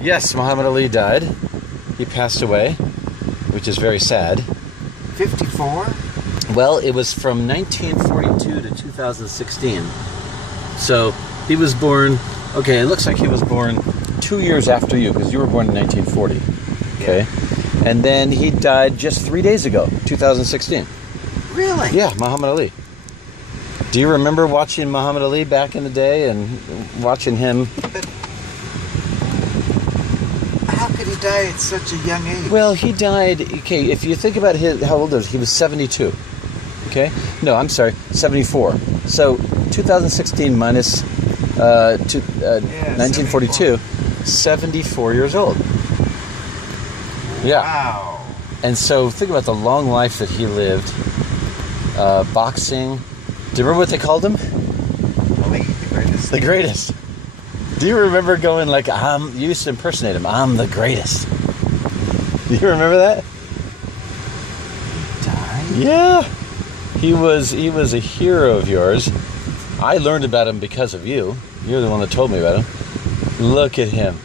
Yes, Muhammad Ali died. He passed away, which is very sad. 54? Well, it was from 1942 to 2016. So he was born, okay, it looks like he was born 2 years after you, because you were born in 1940. Okay. Yeah. And then he died just 3 days ago, 2016. Really? Yeah, Muhammad Ali. Do you remember watching Muhammad Ali back in the day and watching him? But how could he die at such a young age? Well, he died, okay, if you think about how old he was 72. Okay? No, I'm sorry, 74. So 2016 minus 1942, 74 years old. Yeah. Wow. And so think about the long life that he lived. Boxing. Do you remember what they called him? Ali, the greatest. The greatest. Do you remember going like, you used to impersonate him, I'm the greatest. Do you remember that? He died? Yeah. He was a hero of yours. I learned about him because of you. You're the one that told me about him. Look at him.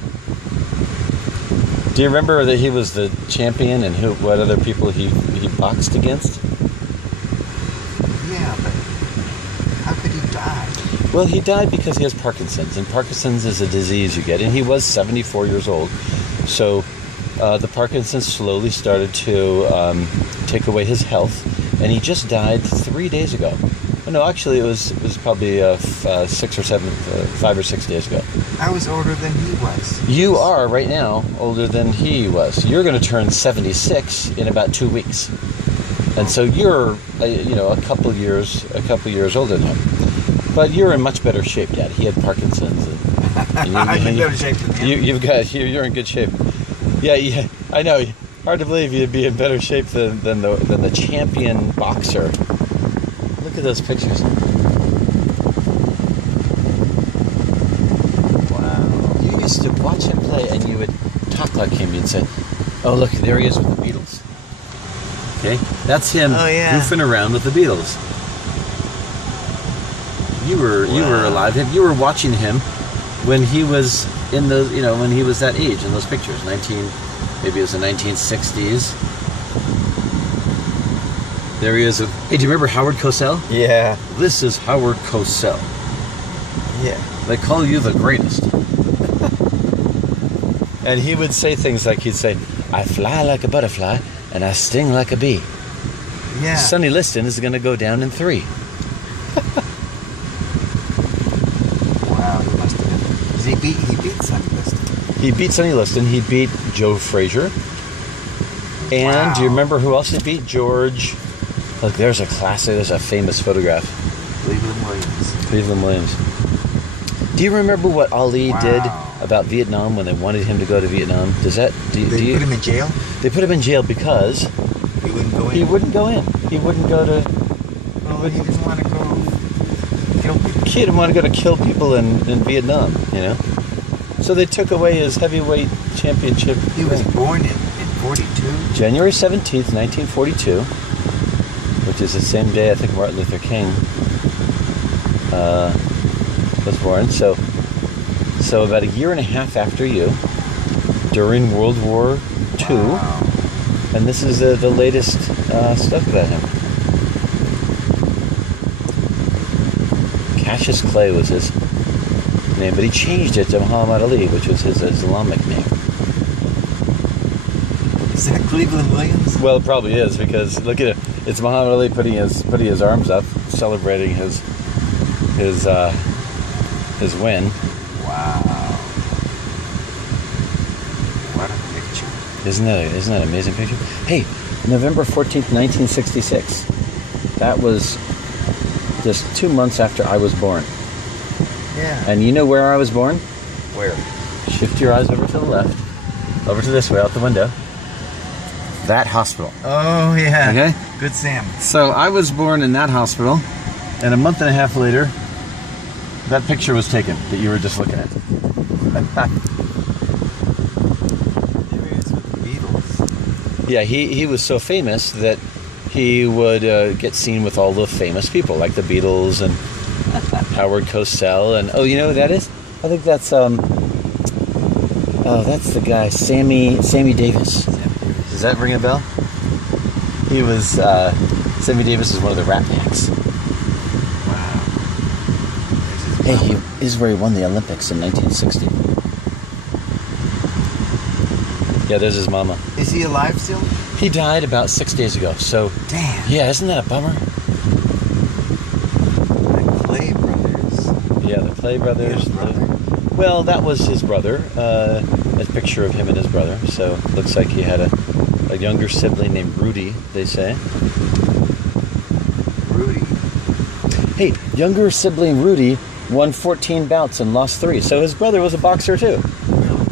Do you remember that he was the champion and what other people he boxed against? Yeah, but how could he die? Well, he died because he has Parkinson's, and Parkinson's is a disease you get, and he was 74 years old. So the Parkinson's slowly started to take away his health, and he just died 3 days ago. Oh, no, actually, it was probably 5 or 6 days ago. I was older than he was. You are right now older than he was. You're going to turn 76 in about 2 weeks, and so you're a couple years older than him. But you're in much better shape, Dad. He had Parkinson's. I'm in better shape than him. You're in good shape. Yeah, I know. Hard to believe you'd be in better shape than the champion boxer. Look at those pictures. Wow. You used to watch him play and you would talk like him. You'd say, oh, look, there he is with the Beatles. Okay? That's him goofing around with the Beatles. You were alive. You were watching him when he was in those, when he was that age in those pictures. Maybe it was the 1960s. There he is. Hey, do you remember Howard Cosell? Yeah. This is Howard Cosell. Yeah. They call you the greatest. And he would say things like, he'd say, I fly like a butterfly and I sting like a bee. Yeah. Sonny Liston is going to go down in 3. Wow, he must have been. He beat Sonny Liston. He beat Sonny Liston. He beat Joe Frazier. And do you remember who else he beat? George. Look, there's a classic. There's a famous photograph. Cleveland Williams. Do you remember what Ali did about Vietnam when they wanted him to go to Vietnam? Does that? They put him in jail? They put him in jail because he wouldn't go in. He wouldn't go in. He wouldn't go to. Well, he didn't want to go kill people. He didn't want to go to kill people in Vietnam. So they took away his heavyweight championship. He was born in 42? January 17th, 1942, which is the same day I think Martin Luther King was born. So about a year and a half after you, during World War II, and this is the latest stuff about him. Cassius Clay was his name, but he changed it to Muhammad Ali, which was his Islamic name. Is that Cleveland Williams? Well, it probably is, because look at it. It's Muhammad Ali putting his arms up, celebrating his win. Wow! What a picture! Isn't that an amazing picture? Hey, November 14th, 1966. That was just 2 months after I was born. Yeah. And you know where I was born? Where? Shift your eyes over to the left, over to this way, out the window. That hospital. Oh, yeah. Okay? Good Sam. So I was born in that hospital, and a month and a half later, that picture was taken that you were just looking at. There he is with the Beatles. Yeah, he was so famous that he would get seen with all the famous people, like the Beatles and Howard Cosell, and you know who that is? I think that's Oh, that's the guy, Sammy Davis. Does that ring a bell? He was, Sammy Davis is one of the Rat Packs. Wow. Hey, he is where he won the Olympics in 1960. Yeah, there's his mama. Is he alive still? He died about 6 days ago, so... Damn. Yeah, isn't that a bummer? The Clay brothers. Yeah, the Clay brothers. His brother. Well, that was his brother. A picture of him and his brother. So, looks like he had a younger sibling named Rudy, they say. Rudy. Hey, younger sibling Rudy won 14 bouts and lost 3. So his brother was a boxer too. Really?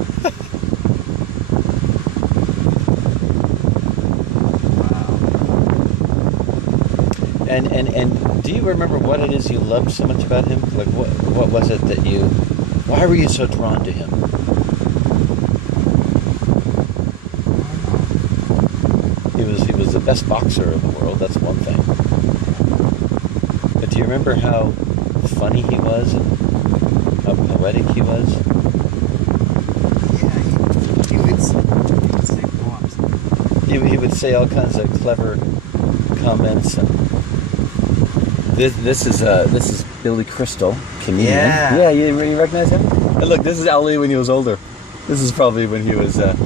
Wow. And do you remember what it is you loved so much about him? Like what was it that you... Why were you so drawn to him? He was the best boxer in the world, that's one thing. But do you remember how funny he was and how poetic he was? Yeah, he would say poems. He would say all kinds of clever comments. And this is Billy Crystal, comedian. Yeah. You recognize him? And look, this is Ali when he was older. This is probably when he was in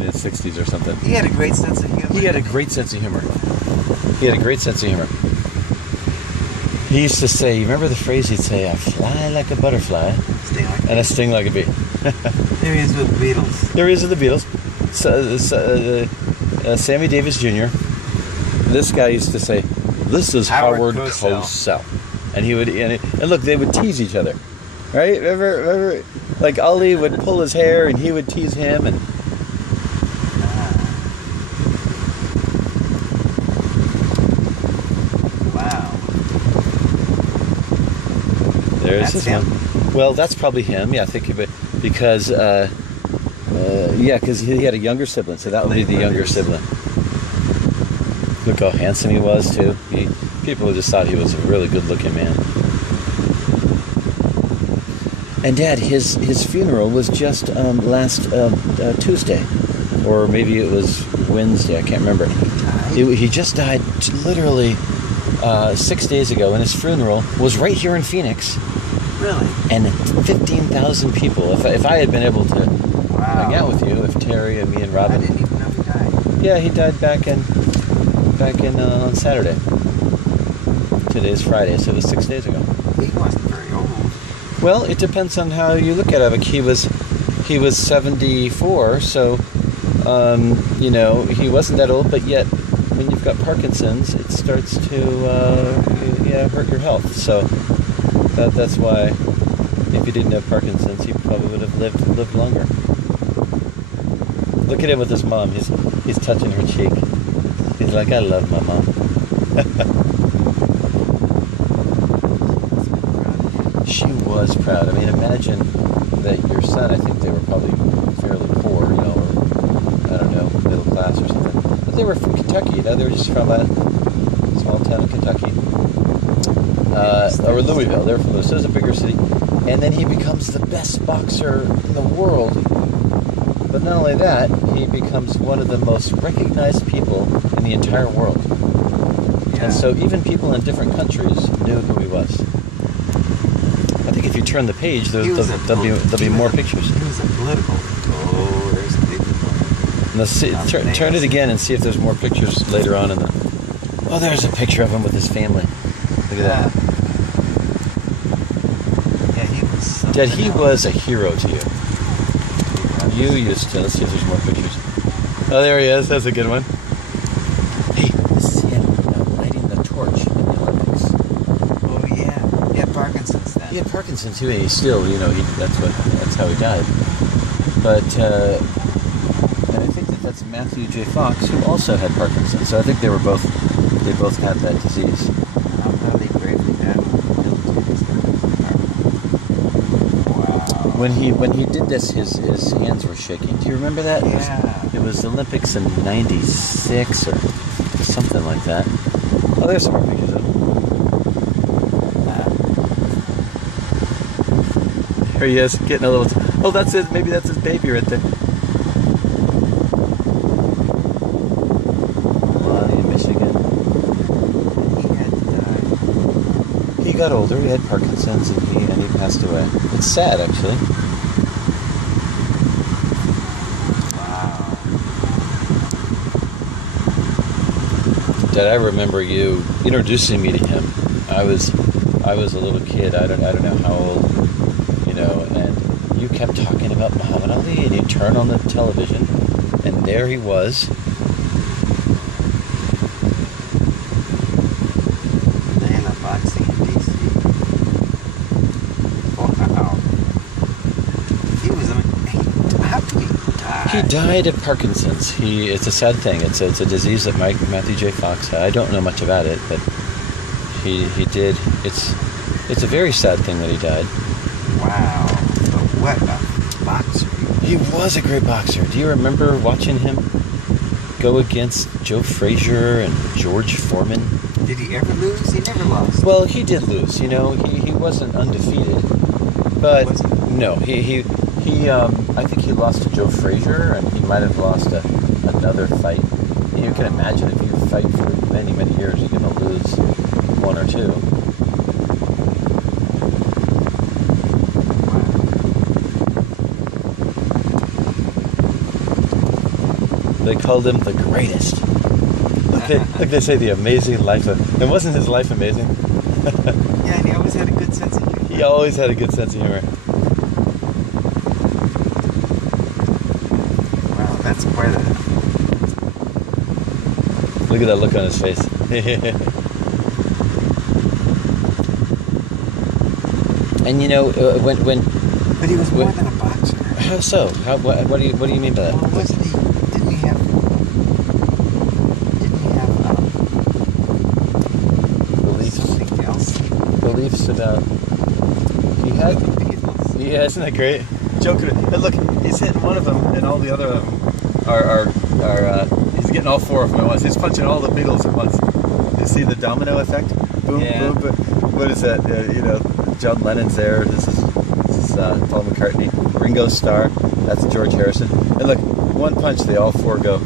his 60s or something. He had a great sense of humor. He had a great sense of humor. He used to say, you remember the phrase he'd say, I fly like a butterfly Sting like and I sting like a bee. There he is with the Beatles. There he is with the Beatles. Sammy Davis Jr. This guy used to say, this is Howard Cosell. And he would, and look, they would tease each other. Right? Remember, like Ali would pull his hair and he would tease him and... Wow. There's That's this one. Well, that's probably him. Yeah, I think of it because because he had a younger sibling, so that would be the younger sibling. Look how handsome he was too. People just thought he was a really good-looking man. And Dad, his funeral was just last Tuesday, or maybe it was Wednesday. I can't remember. He just died literally 6 days ago, and his funeral was right here in Phoenix. Really? And 15,000 people. If I had been able to hang out Wow. with you, if Terry and me and I Robin... didn't even know he died. Yeah, he died back in on Saturday. Today's Friday, so it was 6 days ago. He wasn't very old. Well, it depends on how you look at it. Like he was 74, so he wasn't that old, but yet when you've got Parkinson's, it starts to hurt your health. So that's why if he didn't have Parkinson's, he probably would have lived longer. Look at him with his mom. He's touching her cheek. He's like, I love my mom. She was proud. I mean, imagine that your son, I think they were probably fairly poor, or, I don't know, middle class or something. But they were from Kentucky, they were just from a small town in Kentucky. Or Louisville, they were from Louisville, so it was a bigger city. And then he becomes the best boxer in the world. But not only that, he becomes one of the most recognized people in the entire world. Yeah. And so even people in different countries knew who he was. I think if you turn the page, there'll be more pictures. He was a political. Oh, there's a big one. Let's see, turn it again and see if there's more pictures later on in the... Oh, there's a picture of him with his family. Look at that. Yeah, he was... Dad, he was a hero to you. You used to... Let's see if there's more pictures. Oh, there he is. That's a good one. Hey, this is him lighting the torch in the Olympics. Oh, yeah. He had Parkinson's then. He had Parkinson's too, and he still, that's how he died. But, and I think that's Matthew J. Fox, who also had Parkinson's. So I think they both had that disease. How they bravely battled. Wow. When he did this, his hands were shaking. Do you remember that? Yeah. It was the Olympics in '96 or something like that. Oh, there's some more pictures of him. There he is, getting a little... Oh, that's it. Maybe that's his baby right there. In Michigan. He had to die. He got older, he had Parkinson's, and he passed away. It's sad, actually. Wow. Dad, I remember you introducing me to him. I was a little kid. I don't know how old, and you kept talking about Muhammad Ali, and you turn on the television, and there he was. Diana boxing in DC. Wow. He was how did he die? He died of Parkinson's. It's a sad thing. It's a disease that Matthew J. Fox had. I don't know much about it, but he did. It's a very sad thing that he died. Wow. But what a boxer. He was a great boxer. Do you remember watching him go against Joe Frazier and George Foreman? Did he ever lose? He never lost. Well, he did lose. He wasn't undefeated, but no, he I think he lost to Joe Frazier, and he might have lost another fight. You can imagine if you fight for many, many years, you're going to lose one or two. They called him the greatest. Like they say, the amazing life of... And wasn't his life amazing? Yeah, and he always had a good sense of humor. He always had a good sense of humor. Wow, that's quite a... Look at that look on his face. And when... But he was more than a boxer. How so? What do you mean by that? Well, wasn't he... Didn't he have Beliefs. something else? Beliefs about... He had... Yeah, isn't that great? Joking. And look, he's hitting one of them, and all the other of them are he's getting all four of them at once. He's punching all the Beatles at once. You see the domino effect? Boom, Yeah. boom, boom. What is that? John Lennon's there. This is Paul McCartney. Ringo Starr. That's George Harrison. And look, one punch, they all four go.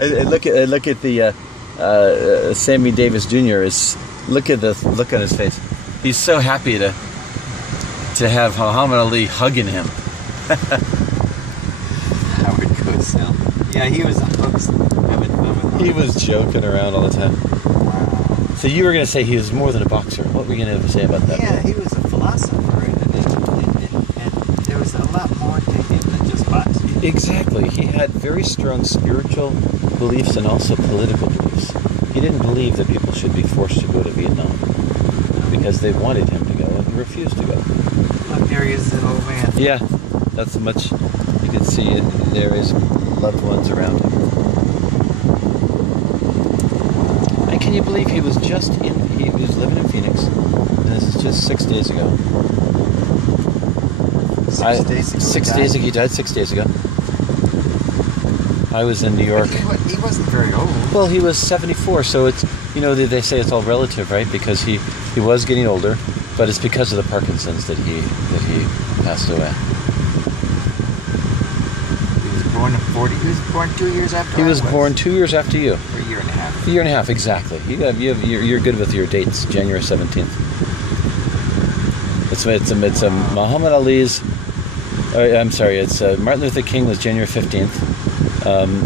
And look at the Sammy Davis Jr. Look at the look on his face. He's so happy to have Muhammad Ali hugging him. Howard Cosell. Yeah, he was on hooks. He was joking around all the time. Wow. So you were going to say he was more than a boxer. What were you going to say about that? Yeah, he was a philosopher, and there was a lot more to him than just boxing. Exactly. He had very strong spiritual beliefs and also political beliefs. He didn't believe that people should be forced to go to Vietnam because they wanted him to go and he refused to go. Look, there he is, that old man. Yeah, that's much. You can see it. There is loved ones around him. And can you believe he was he was living in Phoenix, and this is just 6 days ago. 6 days ago. 6 days ago. He died 6 days ago. I was in New York. He wasn't very old. Well, he was 74, so it's, they say it's all relative, right? Because he was getting older, but it's because of the Parkinson's that he passed away. He was born in 40. He was born 2 years after He I was born 2 years after you. For a year and a half. A year and a half, exactly. You're good with your dates. January 17th. It's Muhammad Ali's. I'm sorry. It's Martin Luther King was January 15th.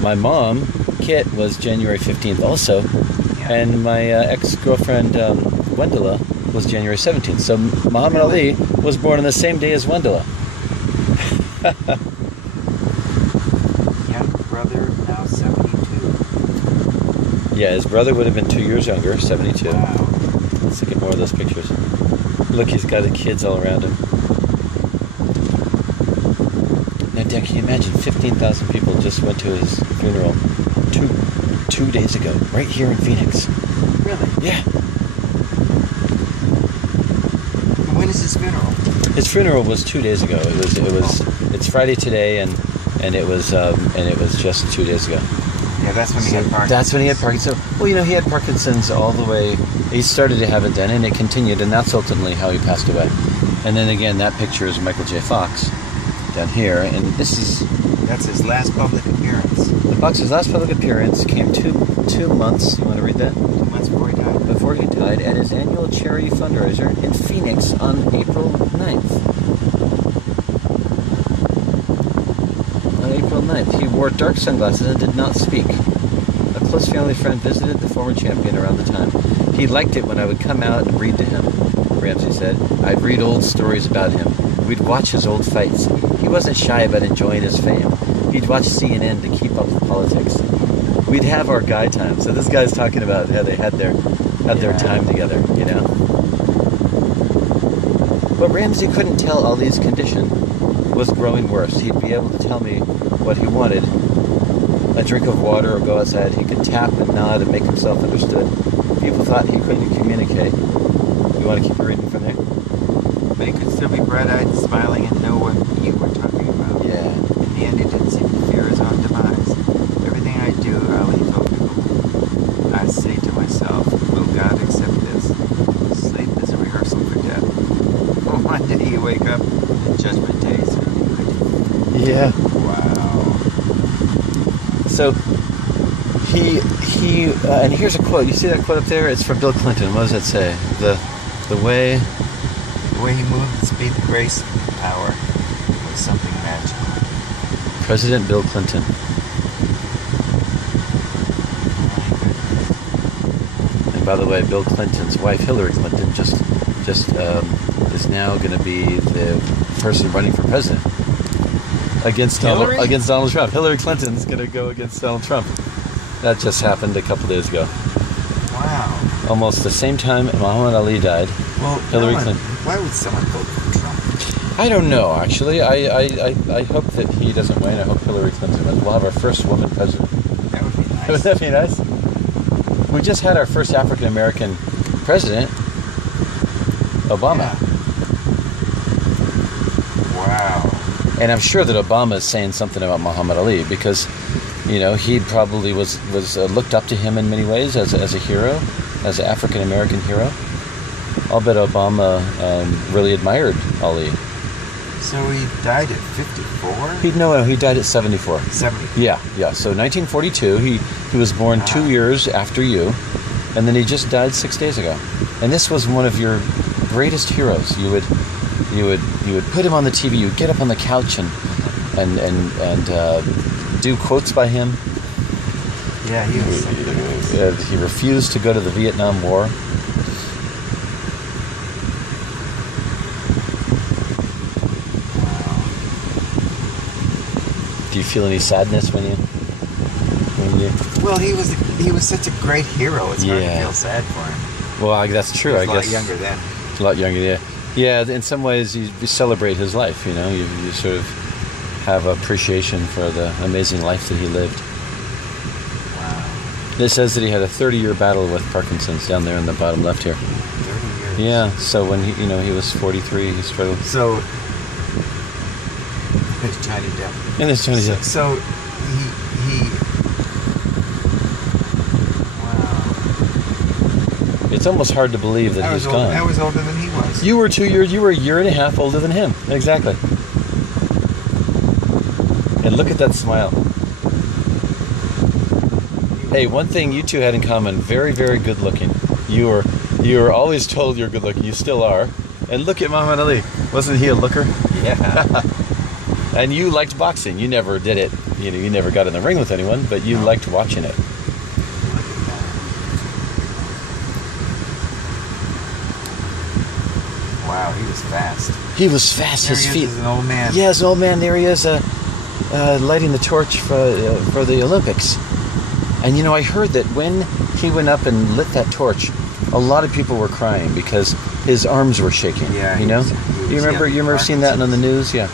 My mom, Kit, was January 15th also, Yeah. and my ex-girlfriend Wendella was January 17th. So Muhammad Ali was born on the same day as Wendella. Young brother, now 72. Yeah, his brother would have been 2 years younger, 72. Wow. Let's look at more of those pictures. Look, he's got the kids all around him. Now, Dan, can you imagine 15,000 people just went to his funeral two days ago, right here in Phoenix? Really? Yeah. When is his funeral? His funeral was 2 days ago. It's Friday today, and it was just 2 days ago. Yeah, that's when he had Parkinson's. That's when he had Parkinson's. Well, he had Parkinson's all the way. He started to have it then, and it continued, and that's ultimately how he passed away. And then again, that picture is Michael J. Fox down here, and this is That's his last public appearance. the Fox's last public appearance. Came two months. You want to read that? 2 months before he died. Before he died, at his annual charity fundraiser in Phoenix on April 9th. On April 9th, he wore dark sunglasses and did not speak. A close family friend visited the former champion around the time. He liked it when I would come out and read to him, Ramsey said. I'd read old stories about him. We'd watch his old fights. He wasn't shy about enjoying his fame. He'd watch CNN to keep up with politics. We'd have our guy time. So this guy's talking about how they had their time together, you know. But Ramsey couldn't tell Ali's condition was growing worse. He'd be able to tell me what he wanted. A drink of water or go outside. He could tap and nod and make himself understood. People thought he couldn't communicate. You want to keep reading from there? But he could still be bright-eyed and smiling and know what you were talking about. Yeah. In the end, he didn't seem to fear his own demise. Everything I do, Ali told people. I say to myself, will God accept this? Sleep is a rehearsal for death. One day you wake up, and Judgment Day is really good. Yeah. Wow. So he and here's a quote. You see that quote up there? It's from Bill Clinton. What does that say? The way he moved with speed, grace, and power was something magical. President Bill Clinton. And by the way, Bill Clinton's wife Hillary Clinton just is now going to be the person running for president against Donald Trump. Hillary Clinton's going to go against Donald Trump. That just happened a couple days ago. Wow. Almost the same time Muhammad Ali died. Well, Hillary Clinton. Why would someone vote for Trump? I don't know, actually. I hope that he doesn't win. I hope Hillary Clinton wins. We'll have our first woman president. That would be nice. Wouldn't that be nice? We just had our first African American president, Obama. Yeah. Wow. And I'm sure that Obama is saying something about Muhammad Ali because, you know, he probably was looked up to him in many ways as a hero, as an African American hero. I'll bet Obama really admired Ali. So he died at 54? He died at 74. 70. Yeah. So 1942, he was born 2 years after you, and then he just died 6 days ago. And this was one of your greatest heroes. You would put him on the TV. You'd get up on the couch and do quotes by him. Yeah, he was something. He refused to go to the Vietnam War. Do you feel any sadness when you? Well, he was such a great hero. It's hard to feel sad for him. Well, that's true. I guess. A lot younger then. A lot younger, yeah. Yeah, in some ways, you celebrate his life. You know, you sort of have appreciation for the amazing life that he lived. Wow. It says that he had a 30-year battle with Parkinson's down there in the bottom left here. 30 years. Yeah. So when he was 43, he struggled. So. There's Johnny Depp. And there's Johnny Depp. So he. Wow. It's almost hard to believe that he's gone. I was older than he was. You were 2 years. You were a year and a half older than him. Exactly. And look at that smile. Hey, one thing you two had in common: very, very good looking. You were always told you're good looking. You still are. And look at Muhammad Ali. Wasn't he a looker? Yeah. And you liked boxing. You never did it. You never got in the ring with anyone, but you liked watching it. Look at that. Wow, he was fast. He was fast. There His he feet. is as an old man. Yeah, as an old man. There he is, lighting the torch for the Olympics. And I heard that when he went up and lit that torch, a lot of people were crying because his arms were shaking. Yeah. You remember seeing that on the news? Yeah.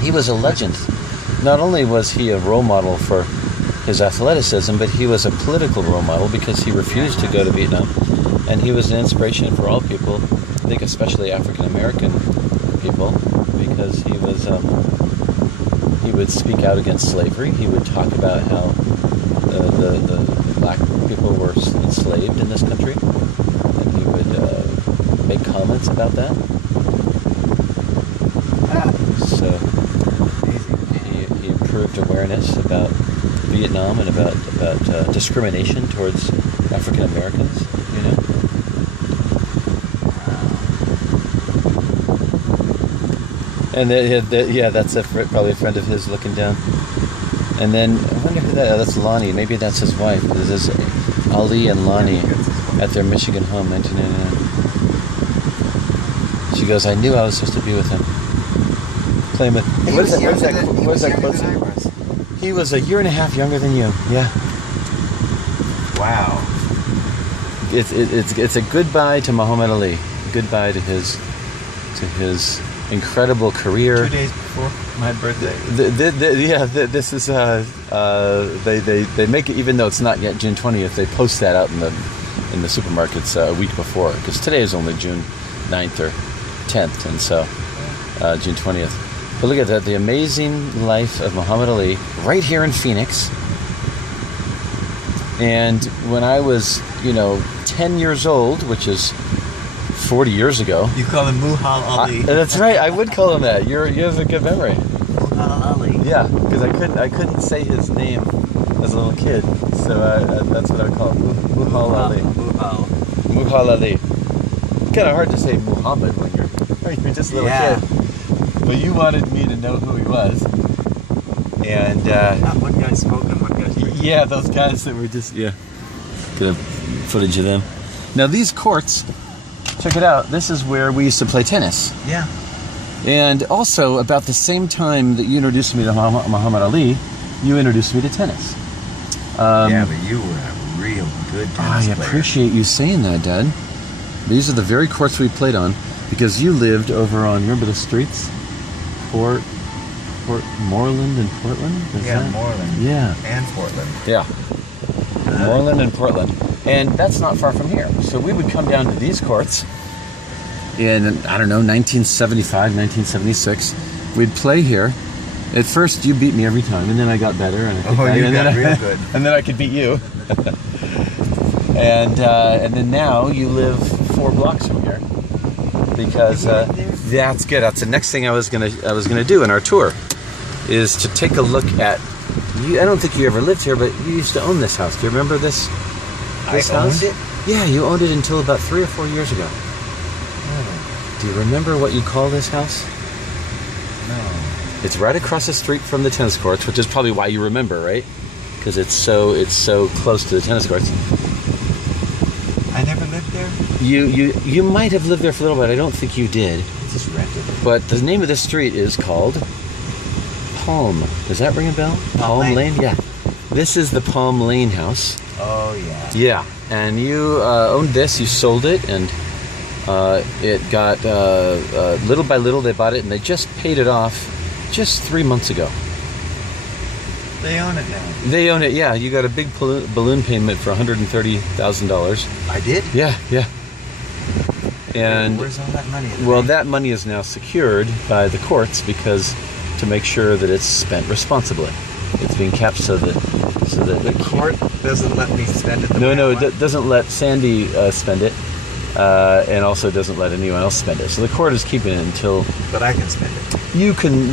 He was a legend. Not only was he a role model for his athleticism, but he was a political role model because he refused to go to Vietnam. And he was an inspiration for all people, I think especially African American people, because he was He would speak out against slavery. He would talk about how the black people were enslaved in this country, and he would make comments about that. So he improved awareness about Vietnam and about discrimination towards African Americans. You know. And that's probably a friend of his looking down. And then I wonder who that's Lonnie. Maybe that's his wife. This is Ali and Lonnie at their Michigan home, 1999. She goes, I knew I was supposed to be with him. Playing with. What is that quote? He was a year and a half younger than you. Yeah. Wow. It's a goodbye to Muhammad Ali. Goodbye to his incredible career. 2 days before my birthday. This is they make it, even though it's not yet June 20th. They post that out in the supermarkets a week before, because today is only June 9th or 10th, and so June 20th. But look at that, the amazing life of Muhammad Ali right here in Phoenix. And when I was 10 years old, which is 40 years ago. You call him Muhal Ali. That's right. I would call him that. You have a good memory. Muhal Ali. Yeah, because I couldn't say his name as a little kid, so that's what I would call him. Muhal Ali. Muhal Ali. Kind of hard to say Muhammad when you're just a little kid. But you wanted me to know who he was, and one guy smoking, one guy drinking. Yeah, those guys that were just Good footage of them. Now these courts. Check it out. This is where we used to play tennis. Yeah. And also, about the same time that you introduced me to Muhammad Ali, you introduced me to tennis. Yeah, but you were a real good tennis player. I appreciate you saying that, Dad. These are the very courts we played on, because you lived over on, remember the streets? Port Moreland and Portland? Moreland. Yeah. And Portland. Yeah. Moreland and Portland. And that's not far from here. So we would come down to these courts in, 1975, 1976. We'd play here. At first, you beat me every time, and then I got better. And you got real good. And then I could beat you. and then now you live 4 blocks from here. Because that's good. That's the next thing I was gonna do in our tour, is to take a look at. I don't think you ever lived here, but you used to own this house. Do you remember this? I owned it? Yeah, you owned it until about 3 or 4 years ago. Oh. Do you remember what you call this house? No. It's right across the street from the tennis courts, which is probably why you remember, right? Because it's so close to the tennis courts. I never lived there? You might have lived there for a little bit. I don't think you did. Just rented it. But the name of this street is called Palm. Does that ring a bell? Palm Lane? Yeah. This is the Palm Lane house. Oh, yeah. Yeah, and you owned this, you sold it, and it got, little by little they bought it, and they just paid it off just 3 months ago. They own it now. They own it, yeah. You got a big balloon payment for $130,000. I did? Yeah. And where's all that money? Well, that money is now secured by the courts, because to make sure that it's spent responsibly. It's being kept so that the court doesn't let me spend it. No, it doesn't let Sandy spend it, and also doesn't let anyone else spend it. So the court is keeping it until. But I can spend it. You can.